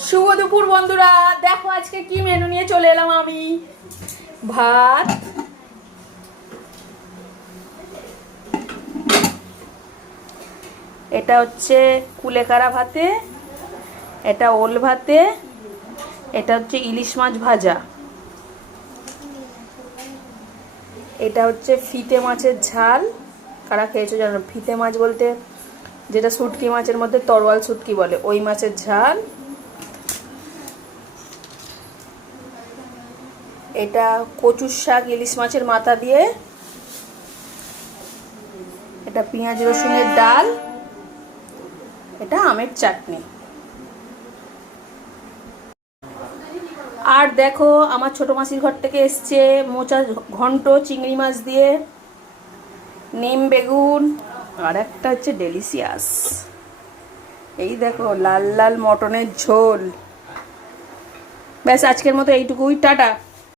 শুভ দুপুর বন্ধুরা, দেখো আজকে কি মেনু নিয়ে চলে এলাম আমি। ভাত, এটা হচ্ছে কুলেখাড়া ভাতে, এটা ওল ভাতে, এটা হচ্ছে ইলিশ মাছ ভাজা, এটা হচ্ছে ফিতে মাছের ঝাল। কারা খেয়েছো জানো? ফিতে মাছ বলতে যেটা শুটকি মাছের মধ্যে তরোয়াল শুটকি বলে, ওই মাছের ঝাল। এটা কচুর শাক ইলিশ মাছের মাথা দিয়ে, এটা পেঁয়াজ রসুনের ডাল, এটা আমের চাটনি। আর দেখো আমার ছোট মাসির ঘর থেকে এসছে মোচা ঘন্ট চিংড়ি মাছ দিয়ে, নিম বেগুন, আর একটা হচ্ছে ডেলিশিয়াস। এই দেখো লাল লাল মটনের ঝোল। ব্যাস আজকের মতো এইটুকুই, টাটা।